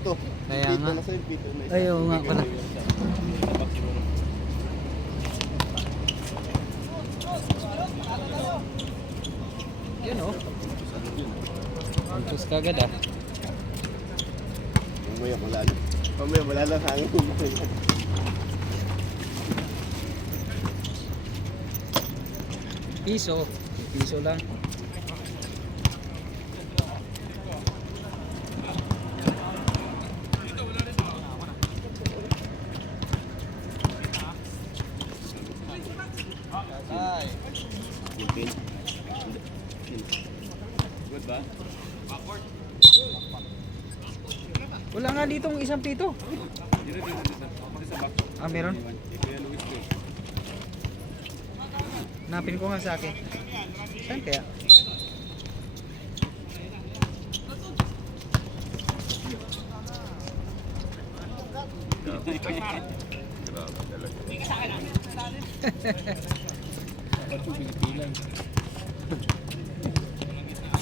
pito. Kaya Pito nga. na sa'yo, pito na isa. Ayaw nga pala. Yun oh. Antos kagad ah. Mamaya malalo. Mamaya malalo hangin. Piso. Piso lang. Good ba? Wala nga ditong isang pito. Ah, meron? Napin ko nga sa akin. Saan kaya?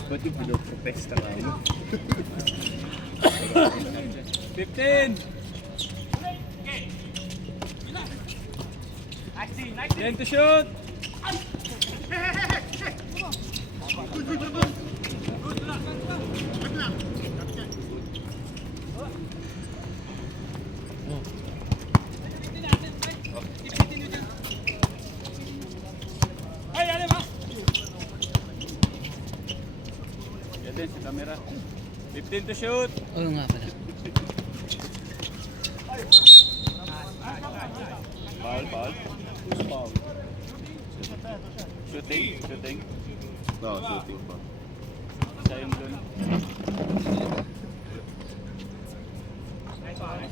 Ba't yung pinopropesta ka mo? 15. 10 to shoot. Yan din si camera. 15 to shoot. Oo nga pala. Foul, foul. Who's foul? Shooting, shooting. No, shooting pa. Siya yung dun.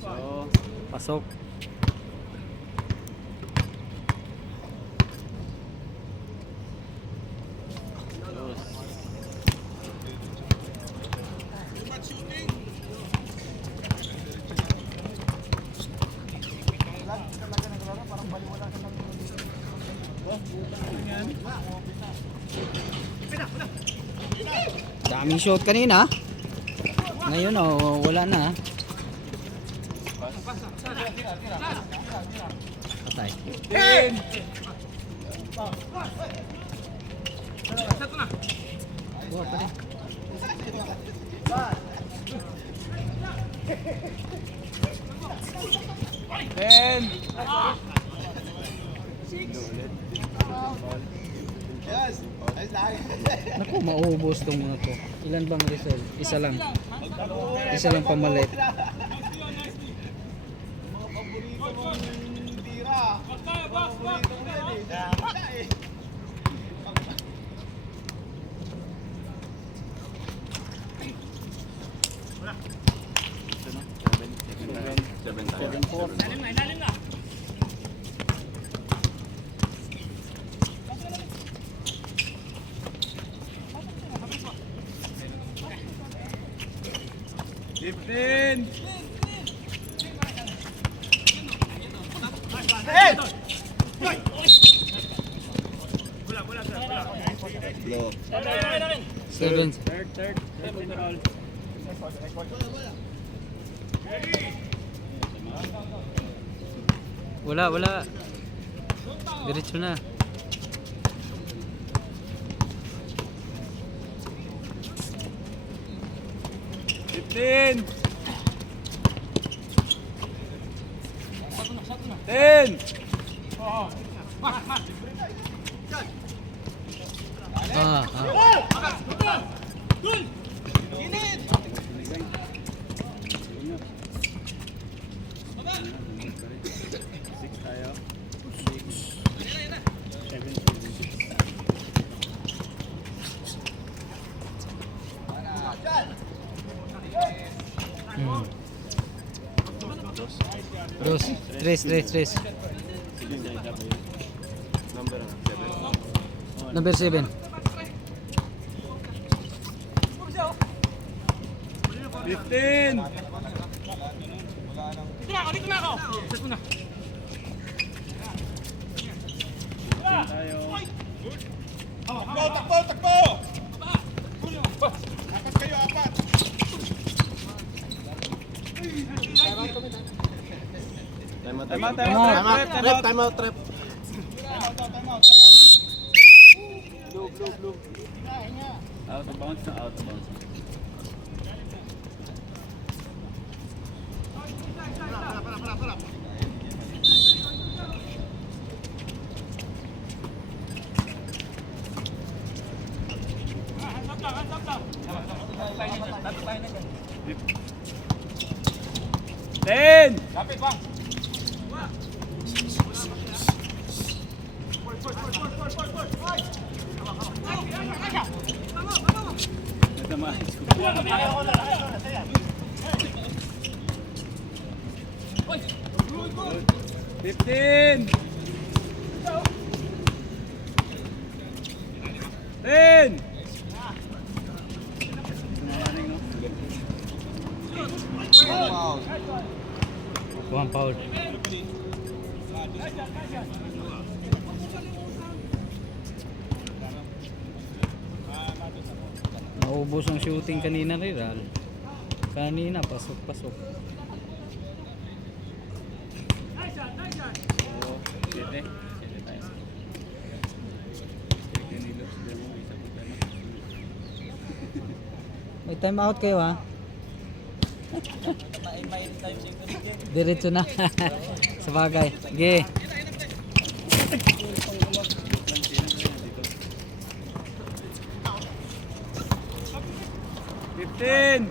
So, Pasok. Daming shot kanina. Ngayon oh, wala na. Patay. 10. Buha pa rin. Ten. Naku, maubos tong mga to. Ilan bang result? Isa lang. Isa lang pamalit. Fifteen. Low. 7. Third. Roll. Wala. Diretso na. Fifteen. 10. Dos. Tres. Number 7. 15. Time out, Time time out. out, trap, time out. Time out, trap. Blue. Out of bounds na, out of bounds. Ten! Lapit bang! Fifteen! 10! One foul. Naubos ang shooting kanina Rizal. Kanina pasok. May time out kayo ha. Diretso na. Sabagay. Sige. Fifteen!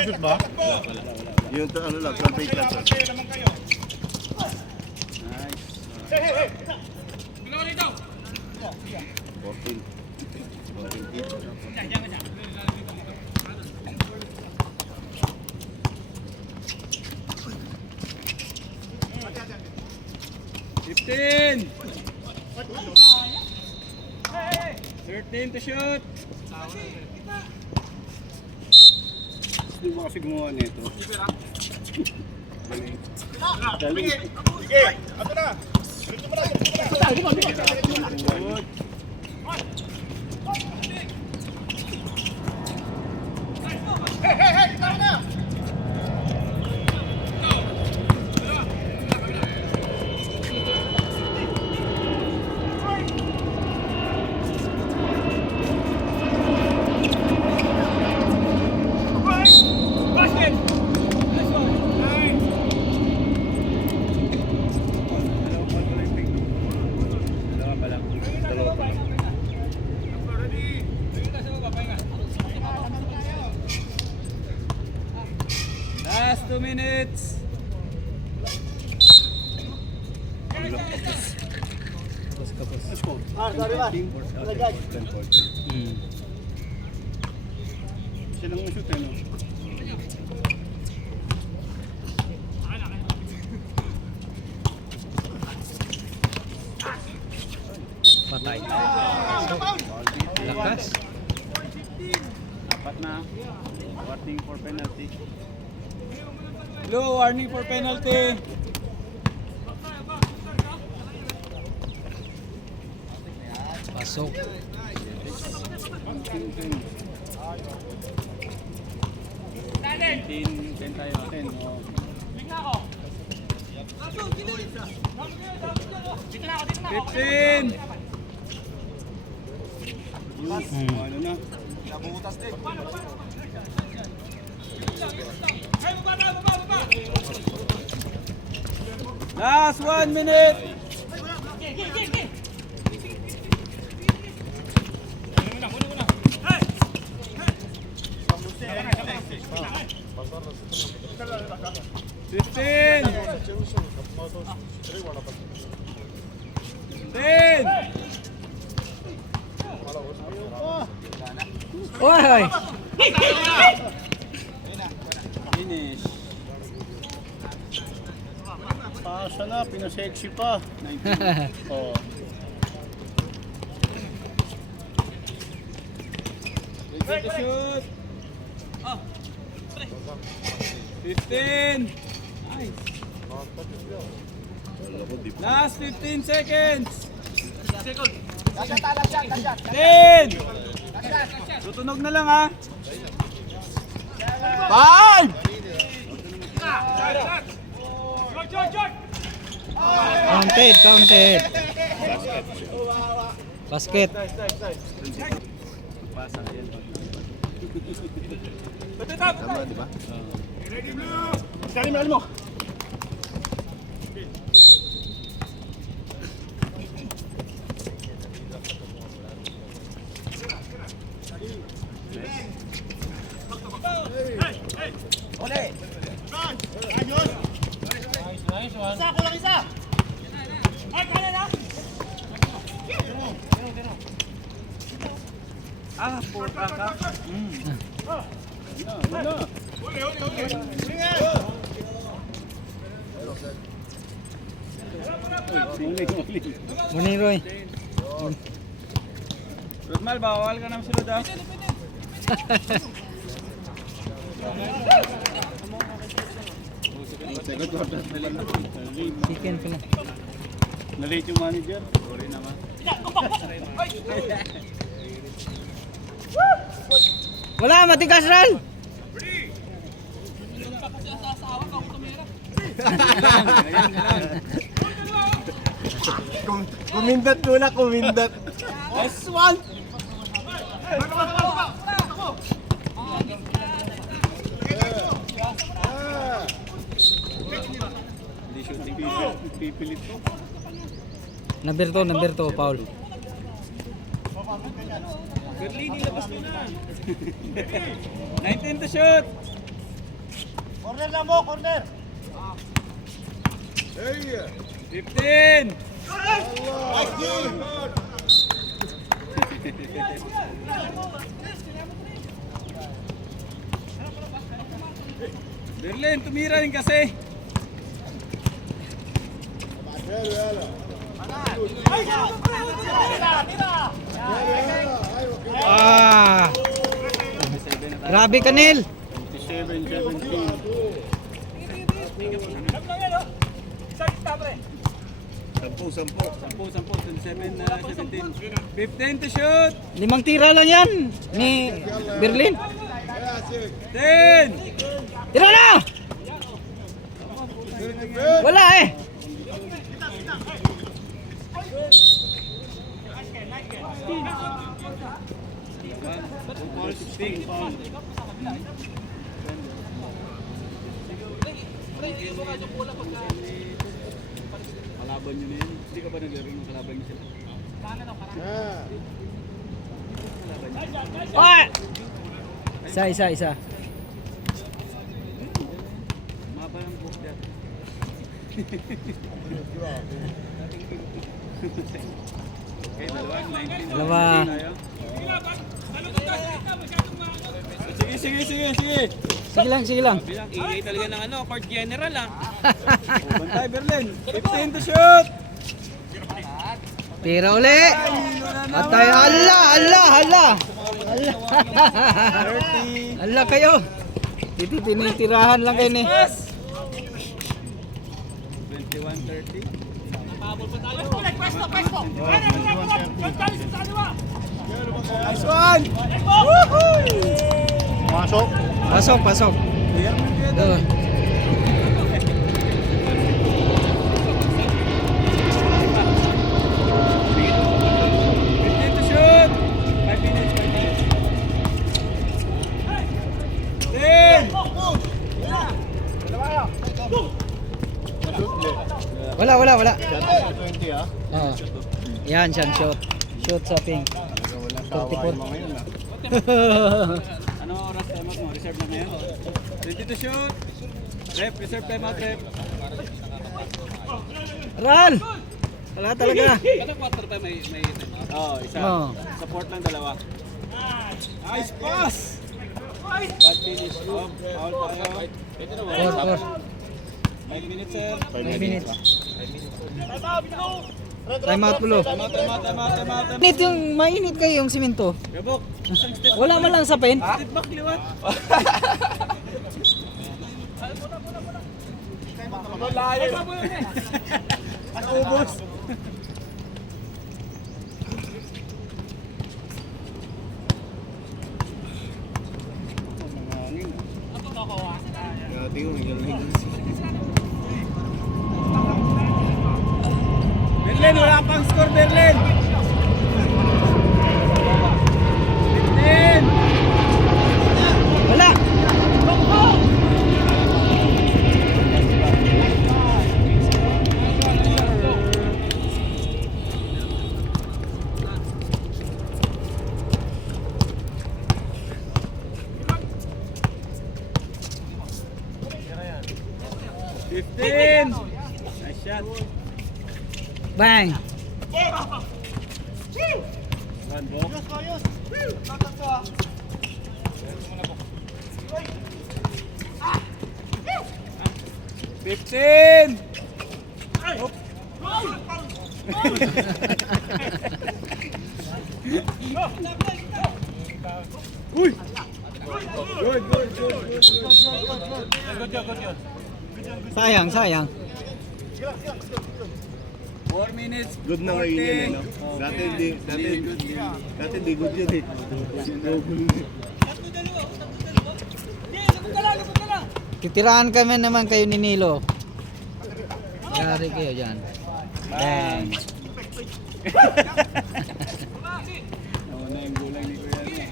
Shoot ba? Yung ano lang, front page lang. Sir. Nice. 14. 14 feet. Fifteen! 13 to shoot! Hindi mo kasi gumawa nito. Good. Basket! Nice one! Nice! Dalawa pa lang. Last 2 minutes. Tapos. Sorry ba? Silang shoot eh, no? Patay. Lakas. Apat na. Warning for penalty. Blue, warning for penalty. Pasok. 10 tayo. 10. Oh. 15. Ano na? Last 1 minute. Fifteen. 10. Oy! Finish. Pasa na, pinasexy pa. 19. Oh. Ready to shoot. 15. Nice. Last 15 seconds. 10. Tutunog na lang ha. 5! Counted. Basket. Tama, di ba? Porta ka. Morning, Roy. Rosmal, bawal ka ng sulod ha. Chicken pala. Na-late yung manager. Sorry naman. Wala, matigas Ral. Kumindat muna, kumindat. S1! Hindi shooting pipilit ko. Number 2, Paul. Berlin, ilabas mo na. 19 to shoot. Corner na mo, corner. 15. Berlin, tumira rin kasi. Grabe ka, Neil. 27-17. 10-10, 17. 15 to shoot. 5 tira lang yan ni Berlin. 10. Tira na! Wala eh. Kalaban nyo na yun. Hindi ka ba naglaro ng kalaban nyo sila? Ah! Isa. Maba ng book dyan. Okay, Dalawa. Sige. Sige lang. Bilang ingay talaga ng court general Bantay Berlin. 15 to shoot. Tira uli. At tayo, ala. 30. Ala kayo. Tinitirahan lang kayo ni. 21-30. Nice one! Pasok. Doon. To shoot! 5 minutes. 10! Wala. 20 ah. Oh. Yan, siyan, shoot. Shoot sa ping. Walang tawa mo ngayon ah. Ano oras time out mo? Reserve na ngayon? 20 to shoot! Rep, reserve time out, rep. Run! Wala talaga. Kada quarter time may time out? Oo, isa. Oh. Support lang dalawa. Nice pass! Bad finish. Foul tayo. 5 minutes, sir. 5 minutes. Time out pulo. Time out. Mainit mainit kayo yung simento. Gabok, isang step. Wala man lang sa pen. Step back liwat. Layo. Naubos. Tingnan mo, galing. Berlin, wala pang score, Berlin. 15. Wala. Nice shot. Bang. One ball. 15. Uy. Good. Sayang, sayang. 4 minutes. Good na ngayon yan, eh, no? Dati di good yun eh. Titiraan kami naman kayo ni Nilo. Yari kayo dyan. Bang. Nauna yung gulang ni Kuya.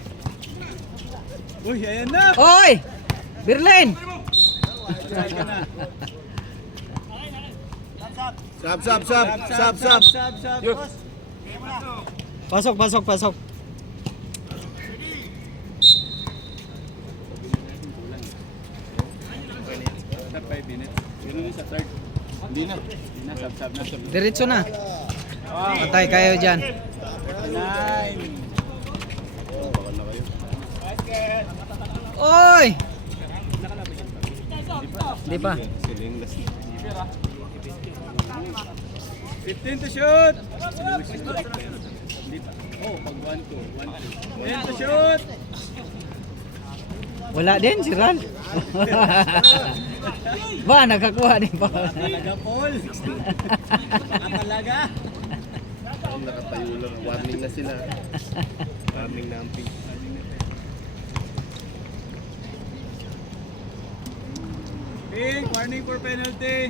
Uy, ayan na. Oy! Berlin! Try ka na. Sab. Pasok. Sa 5 minutes. Yun na sa third. Hindi na. Sab na. Diretso na. Patay kayo dyan. 9. Oy! Di pa. Siling last na. 15 to shoot. Hindi pa. Oh, pag 1-2. 10 to shoot. Wala din si Ral. Ba, nakakuha din pa. Talaga, Paul. Talaga. Nakatayo lang. Warning na sila. Warning na ang pink. Pink, warning for penalty.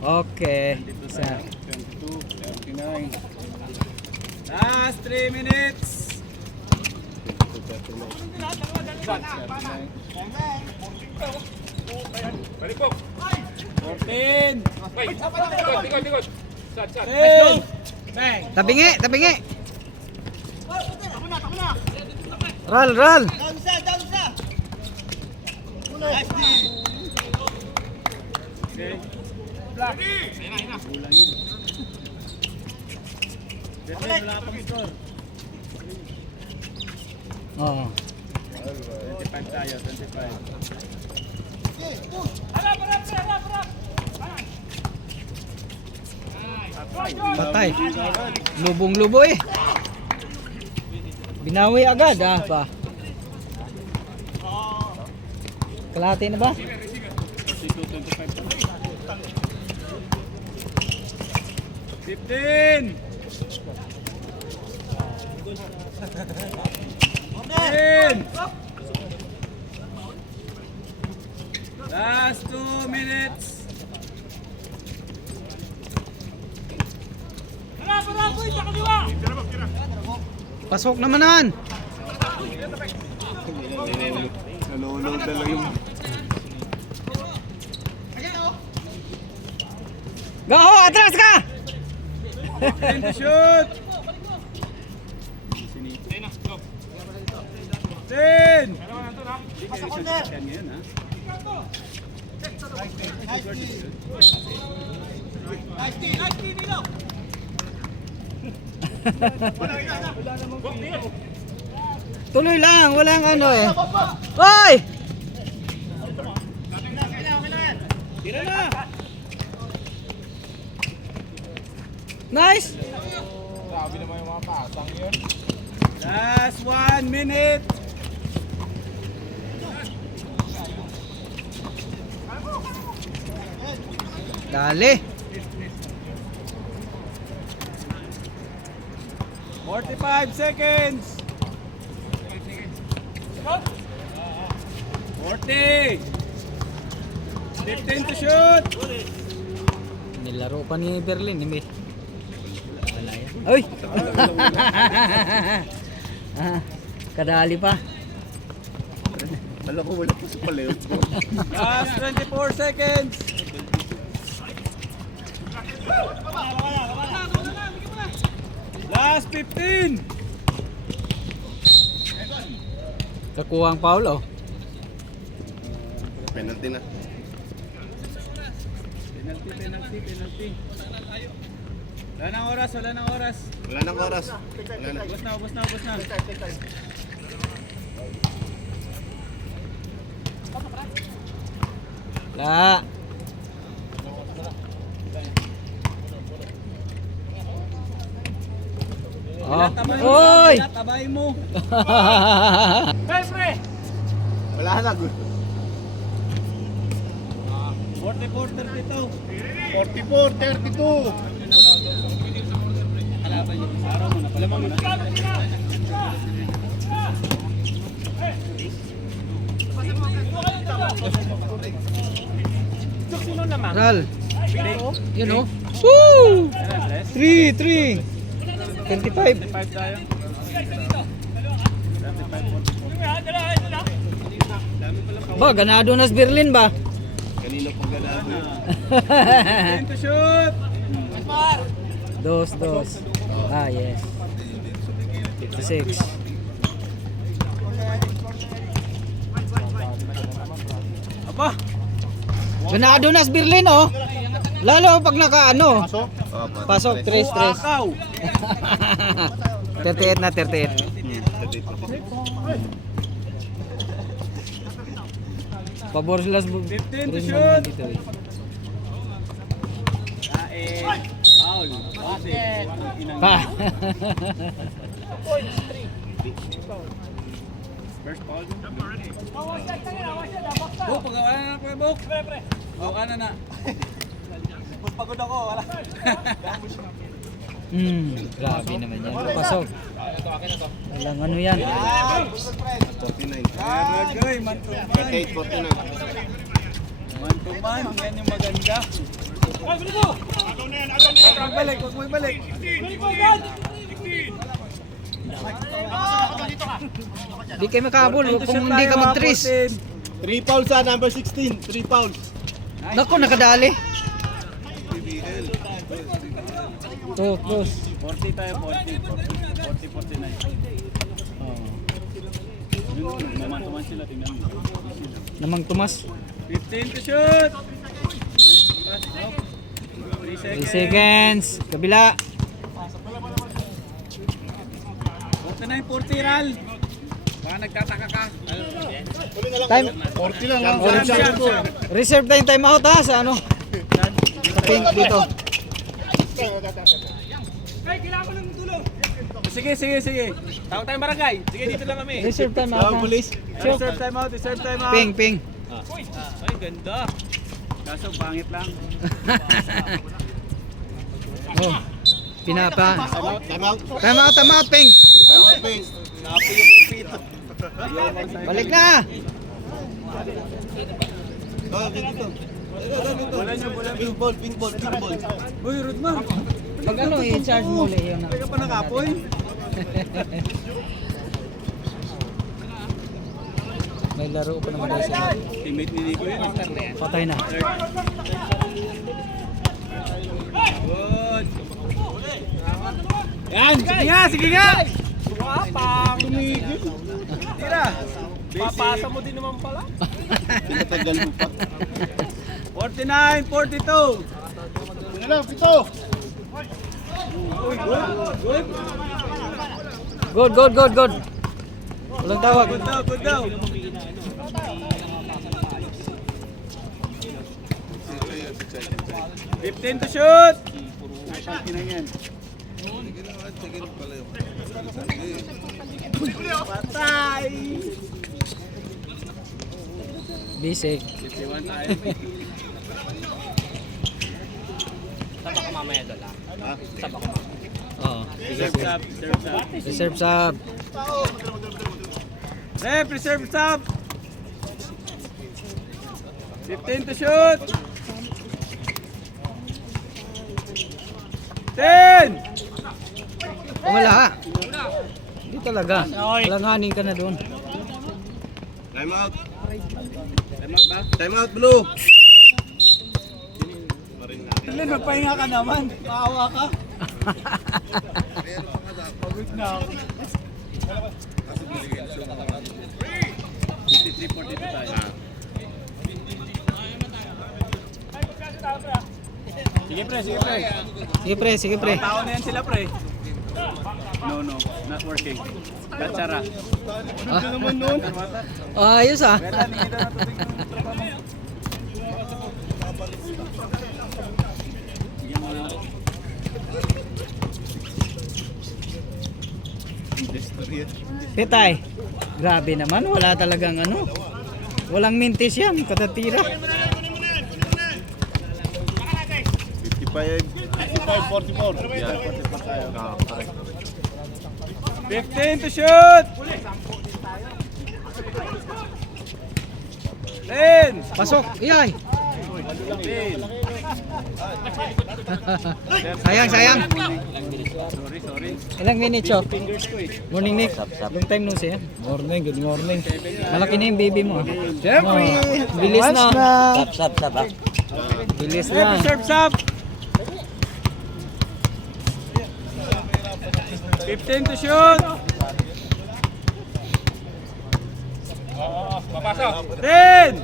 Okay. Isa. 22, 39. Last 3 minutes. 14. Tabingi. Ral. Okay. Kulang yun. Berlin, wala pang score. Oo. 25 tayo, 25. Patay. Lubong-lubo eh. Binawi agad pa. Kalahati na ba? 15. 10. Last 2 minutes. Pasok namanan. Nalulog na lang yung... Go, atras ka! 10 to shoot. 10. Yan ngayon, ha? Tuloy lang, walang ano eh. Hoy! Tira na. Nice! Last 1 minute. Dali. 45 seconds. 40. 15 to shoot. Nilaro pa ni Berlin. Wala yan. Uy! Kadali pa. Alam ko wala pa sa palayo ko. Last 24 seconds. Last 15. Kakuha ang foul oh. Penalty na. Penalty. Wala nang oras. Wala nang oras. Wala na. Ubus na. La. Oh. Oy! Tabay mo. Wala na. 44-32. 44-32. Kalaban niyo. Araw mo na. Palamang mo na. Ral. Yun oh. Woo! 3. 25. 5 tayo. Ba, ganado na sa Berlin ba? Kanino pang ganado? 10 to shoot. Dos. Ah, yes. 56. Aba. Ganado na sa Berlin oh. Lalo pag nakaano. Pasok 3. Wakaw. 38 na 38. Pabor sila sa 15 to Berlin shoot. dito eh. Foul. Pa. First foul. Buk, pagkawalan na po, Buk. Buk, na. Pagod ako, wala. Grabe naman yan. Pasok. Walang ano yan. 49. Goy, man to man. 48-49. Man to man, yan yung maganda. Huwag mo ibalik. Di kayo makabol kung hindi ka mag-tris. 3 fouls sa number 16. 3 fouls. Naku, nakadali. 2 close. 40 tayo, 40-49. Naman sila, tingnan mo. Namang Tomas. 15 to shoot. 3 seconds. Kabila. 49-40 Ral. Baka nagtataka ka. Time. 40 lang. Oh, reserve time out ha sa ano. Sa pink dito. Sige. Tawag tayong barangay. Sige, dito lang kami. Reserve time out. Ha? Reserve time out. Ping. Ay, ganda. Kaso pangit lang. Oh. Pinapa. Time out. Time out, ping. Time out, Ping. Napo yung pipito. Balik na. Dito. Wala niyo. Ping ball. Uy, Rudman. Pag ano, i-charge mo ulit yun. Teka pa nakapoy. May laro pa naman tayo sila. Teammate ni Nico yun. Patay na. Good. Yan! Sige nga! Tumigil. Tira. Papasa mo din naman pala. Pinatagal mo pa. 49-42. Ano lang, pito. Good. Walang tawag. Good daw. 15 to shoot. Patay. Basic. 51 tayo. Ha? Oo. Reserve sub, reserve sub. Reserve sub. Rep, reserve sub. 15 to shoot. 10. Wala. Hindi talaga. Alanganin ka na doon. Time out. Time out ba? Time out, Blue. Len, magpahinga ka naman. Maawa ka. Pagod na ako. 53-42 tayo. Sige pre, sige pre. Sige pre, sige pre. Tao na yan sila pre. No, not working. Gatsara. Ayos ah. Pitay. Grabe naman, wala talagang ano. Walang mintis yan, katatira. 55, 44. Yeah, 44 tayo. Ah, correct. 15 to shoot! 10! Pasok, iyay. Sayang, sayang. Sorry. Ilang minutes oh? Fingers ko eh. Morning Nick. Long time no see. Morning, good morning. Malaki na yung baby mo. Jeffrey! Bilis na. Sab ah. Bilis Rep, na. reserve sub! 15 to shoot! Papasok! 10!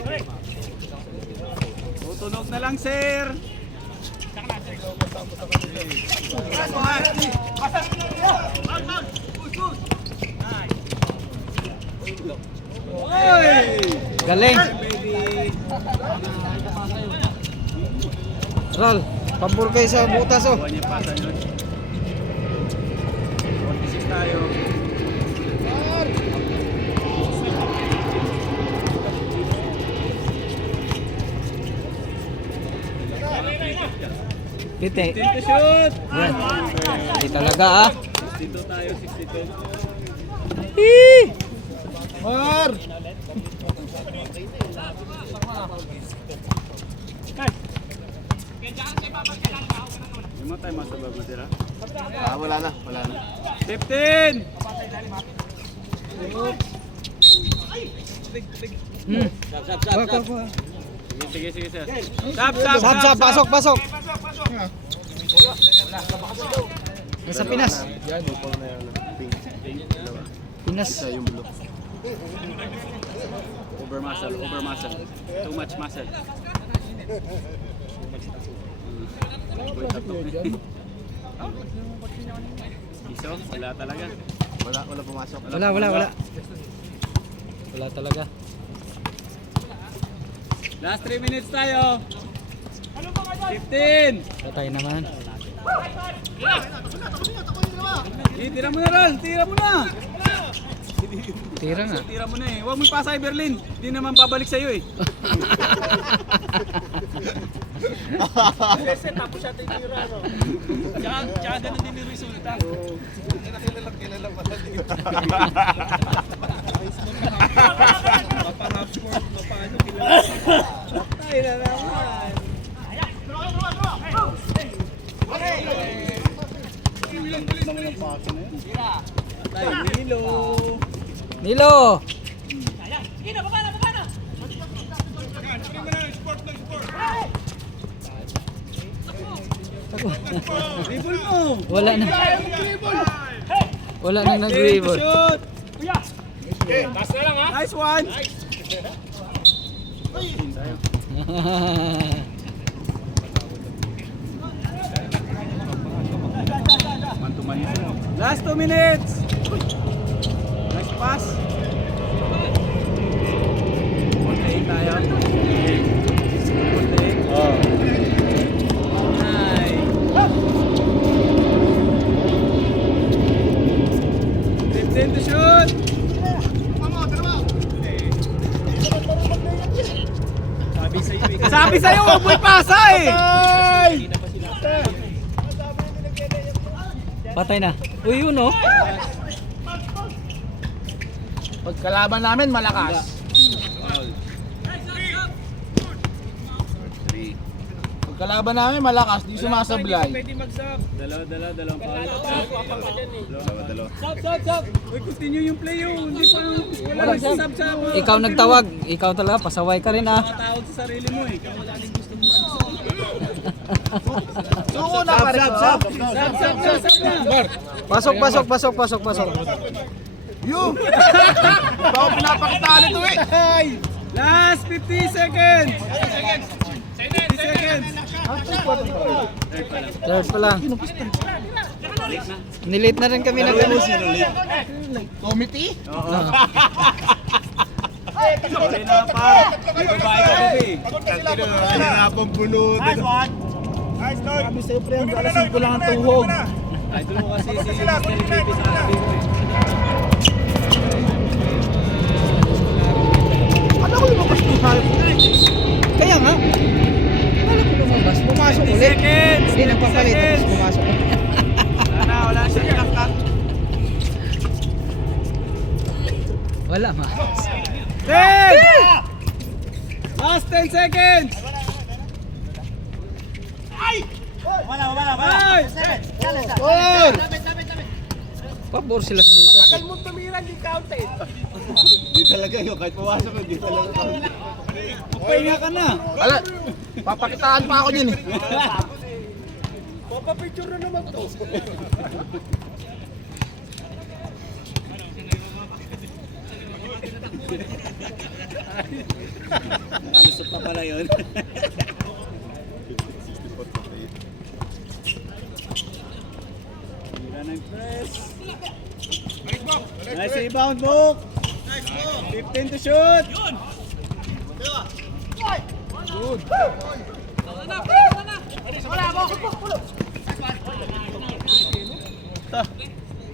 Tutunog na lang, sir! Oy! Galing. Baby! Ral, pabor kayo sa butas oh. Buwan niya pasa yun. 46 tayo. Pite. 15 to shoot! Yan. Hindi talaga ah. 62 tayo, 62. Mar! Yung mga tayo masabag na tira. Ah, wala na. 15! Sab. Sige, sir. Sab, pasok, pasok. Nasa Pinas. Yan, upang na yan. Pink. Pinas. Isa yung blue. Over muscle. Too much muscle. Iso, wala talaga. Wala pumasok. Wala. Wala talaga. Last 3 minutes tayo. 15! Patay naman. Tira mo na ron, tira mo na. Tira nga. Tira mo na eh. Huwag mo ipasa kay Berlin. Hindi naman babalik sa'yo eh. Tapos siya titira no. Tsaka ganun din yung resulta. Kilala pala dito. Mapa-half court, mapa-ano kilala. Ay na naman. Nilo. Dribble mo. Wala na. Wala nang nag-dribble. Shoot. Nice one. Man-to-man yun. Last 2 minutes. Nice pass. 48 tayo. 48. Oh. Nice. 15 to shoot. Sabi sa'yo, huwag mo ipasa eh! Patay na. Uy, yun oh. Pagkalaban namin malakas. Foul. Pagkalaban namin malakas, di sumasablay. Dalawang foul. Dalawa. Uy, continue yung play yun. Hindi pa walang sab-sab. Ikaw nagtawag. Ikaw talaga, pasaway ka rin ah. Tawag sa sarili mo eh. Suko na pare. Sab na. Pasok. Yung! Baka pinapakita nito eh. Last 50 seconds. 50 seconds. Third pa lang. Nilate na rin kami na ganun. Committee? Sorry na pa. May babae ka gabi. Hinahapang bunutin. Sabi sa'yo pre, ang alas 5 lang ang tuhog. Idol mo kasi si Mr. Baby sa arabi mo eh. Ano ko lumabas ng hayop? Kaya nga. Wala ko lumabas. Pumasok 20 ulit. seconds. Hindi nagpapalit. Tapos pumasok ulit. Wala siya ilakak. Wala ma. 10! Last 10 seconds! Wala. Or! Pabor sila sa butas. Tagal mo tumira, di counted. Di talaga yun. Kahit pumasok ko, di talaga. Pahinga ka na. Ala, papakitaan pa ako dyan eh. Papapicture na naman to. Nakalusot pa pala yun. Tira ng press. Nice rebound, Book. 15 to shoot.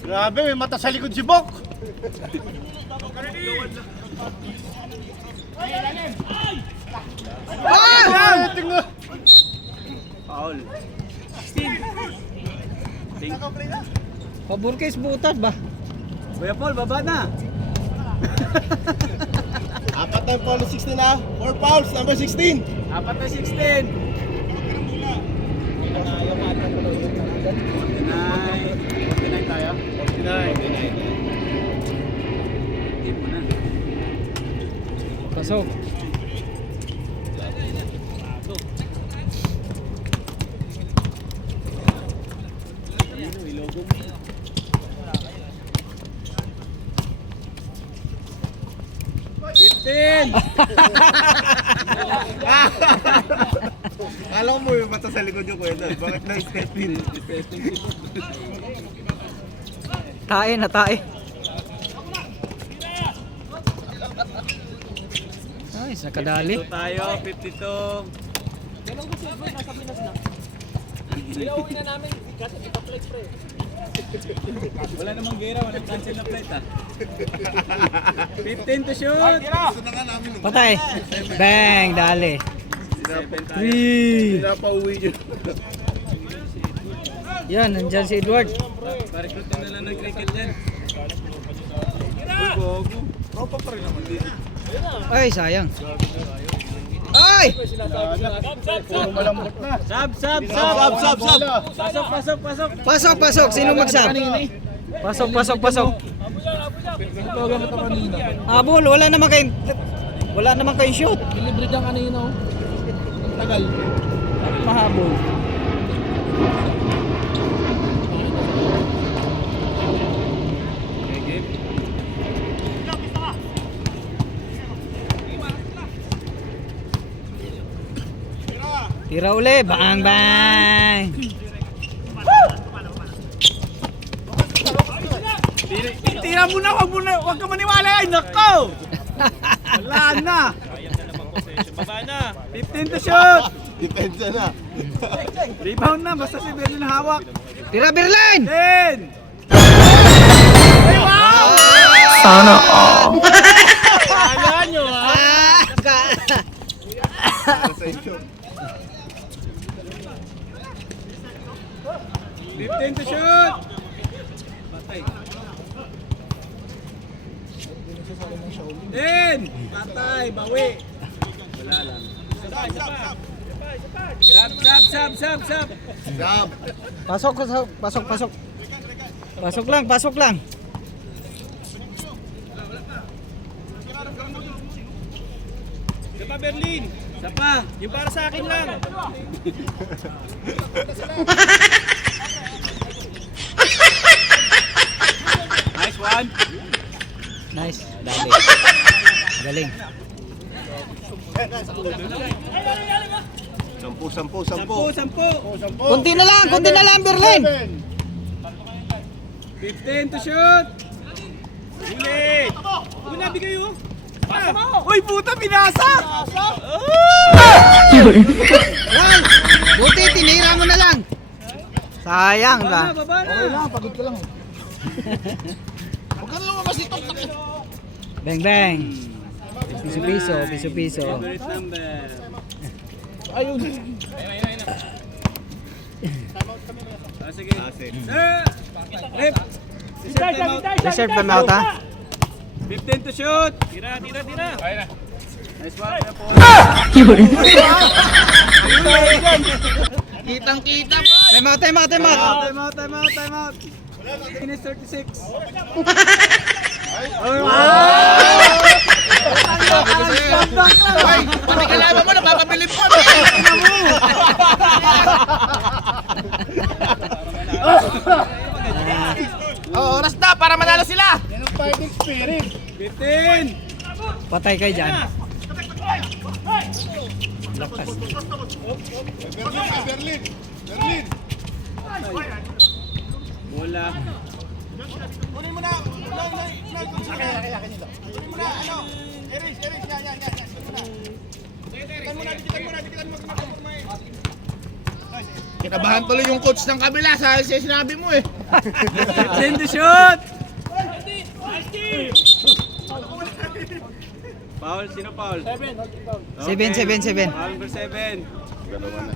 Grabe, may mata sa likod si Bok. Foul. Pabor kayo sa butas ba? Kuya Paul, baba na. Apat na yung Paulo 16 na. 4 fouls, number 16. Apat na 16. 49 tayo. 49. Game mo na. Pasok. Ilogo mo. 15! Kala mo yung mata sa likod yung kwento. Bakit na step in? Tae na tae. Ay, nakadali. 52 tayo, 52. Wala namang gera, walang cancel na plate ah. 15 to shoot! Patay. Bang, dali. Pinapauwi nyo. Yan, nandyan si Edward. Pa-recruit na lang ng cricket yan. Uy, gogo. Ay, sayang. Ay! Malambot na. Sab! Pasok. Sino magsab? Pasok. Abol, wala naman kayong shoot. Libre dyan kanina oh. Ang tagal. Mahabol. Tira uli, bang. Tira mo na, wag ka maniwala. Ay, nako! Wala na. 15 to shoot. Depensa na. Rebound na, basta si Berlin hawak. Tira, Berlin! 10! Sana all. Kala nyo ha? Sa inyo. 15 to shoot. patay. 10! Patay, bawi. Wala lang. Sab. Grab. Pasok. Pasok lang. Isa pa, Berlin. Isa pa. Yung para sa akin lang. Nice one. Nice. Dali. Galing. 10. Kunti na lang, Berlin. 15 to shoot. Huli. Una, bigay yun. Uy, puta, pinasa! Yan. Buti, tinira mo na lang. Sayang ba? Baba na. Okay lang, pagod ka lang. Huwag ka na lumabas dito. Bang. Piso. Favorite number. Ayun. Sige. Rip. Reserve time out ha. 15 to shoot. Tira. Nice one. Kitang-kita. Time out. Time out. Minus 36. Pati kalaban mo, napapabilib ko. Oras na para manalo sila. Yan ang fighting spirit. 15. Patay kayo dyan. Lakas. Berlin. Bola. Kunin mo na. Kinabahan tuloy yung coach ng kabila sa sinabi mo eh. Send the shot. Foul, sino foul? 7. Foul number 7. Dalawa na.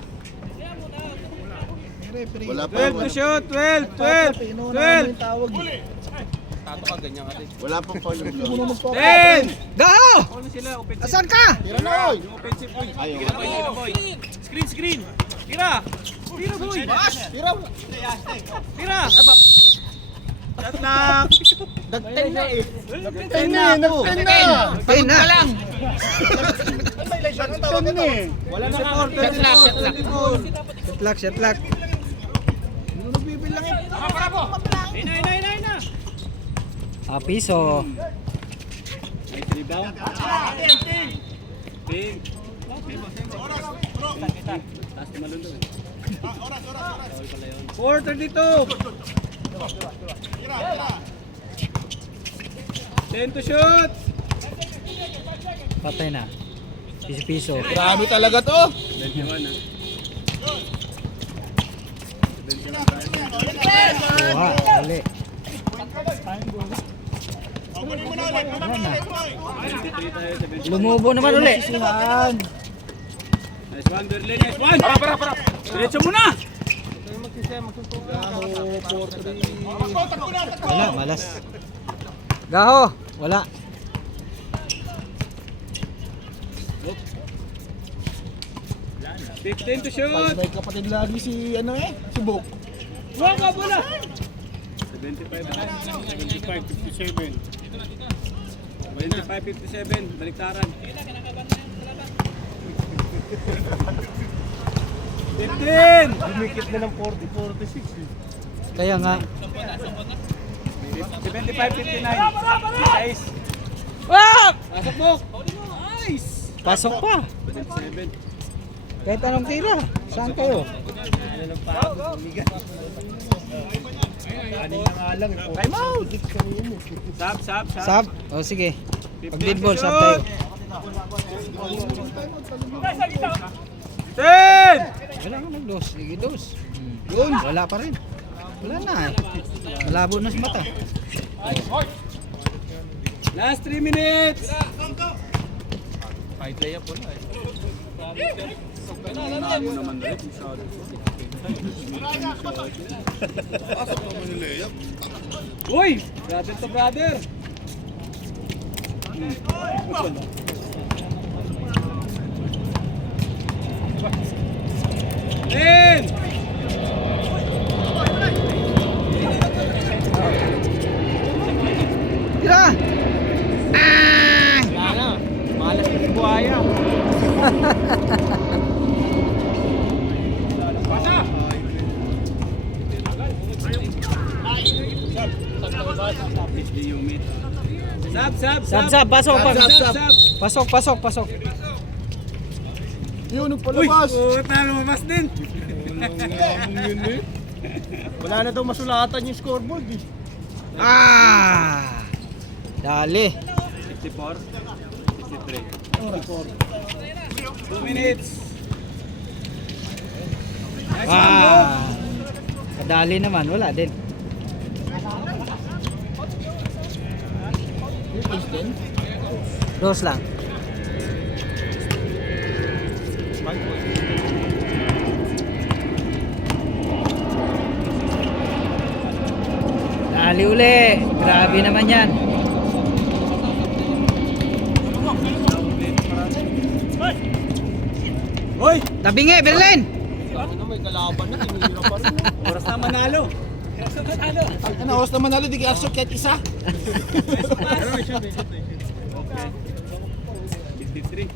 Wala pa. 12 to shoot. 12. Wala pang foul yung blow. 10. Go! Foul na sila. Offensive. Asan ka? Tira na oy. Yung offensive boy. Ayaw. Tira boy. Screen. Tira boy. Tira. Shot knock. Dagten na eh. Dagten na. Ayun na. Wala na support. Shot lock. Ina. Piso. Nice rebound. Ping. Taas na malun doon. 4:32. 10 to shoot. Patay na. Piso. Grabe talaga to. 21 ah. Kuha. Dali. 23 tayo. 71. Lumubo naman uli. Nice one, Berlin. Nice one. Para. Diretso muna. Wala, malas. Gaho. Wala. $15 to shoot. May kapatid lagi si si Bok. Wala bola. 75-57. 25-57. Baliktaran. 15. Dumikit na ng 40-46 eh. Kaya nga. 75-59. Nice. Pasok mo. Nice. Pasok pa. 27. Kahit anong tira. Saan kayo? Time out! Sab. Sub? O sige. Pag dead ball, sub tayo. 10. Wala nga nag-dos. Sige, dos. Yun. Wala pa rin. Wala na eh. Malabo na sa mata. Last 3 minutes. Pasok naman yung layup. Uy! Brother to brother! In! Tira! Ah! Wala na. Malas na si Buhaya. Sab! Pasok, Sab! pasok. Yun, nagpalabas. Uy! Paano mamas din? Wala na daw masulatan yung scoreboard eh. Ah! Dali. 54, 53. 2 minutes. Nice one, bro. Ah! Kadali naman, wala din. Rose lang. Dali uli. Grabe naman yan. Hoy! Tabingi, Berlin! Ano may kalaban na, tinira pa rin. Oras na manalo. Ano, oras naman nalo, di ka-arsok kahit isa. 53.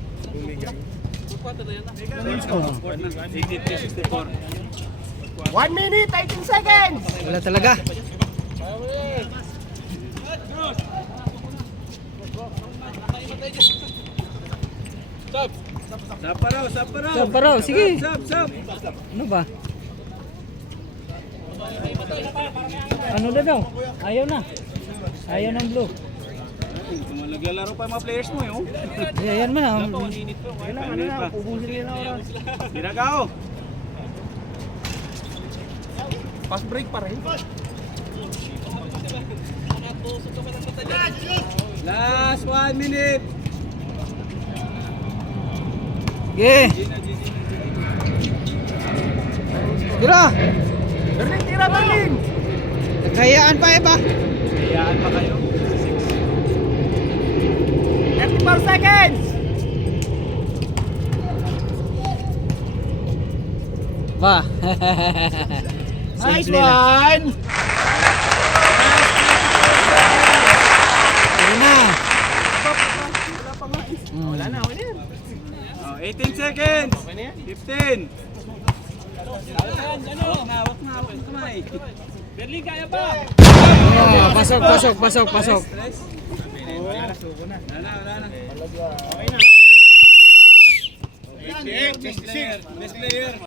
83-64. 1 minute, 18 seconds! Wala talaga. Sab pa raw, sab pa raw. Sab pa raw, sige. Sab. Ano ba? Ano na daw? Ayaw na. Ayaw ng blue. Naglalaro pa yung mga players mo yun. Ayan mo na. Ano na, ubusin nila oras. Dinagaw. Fast break pa rin. Last 1 minute. Sige. Tira! Berlin, tira Berlin! Nagkayaan pa eh ba? Hayaan pa kayo. 34 seconds! Ba? Nice Simple lang. one! Sige na. Wala na, wala yan. 18 seconds. 15. Hawak na kamay. Berlin, kaya ba? Oh, pasok. Wala na. Okay na. Best player.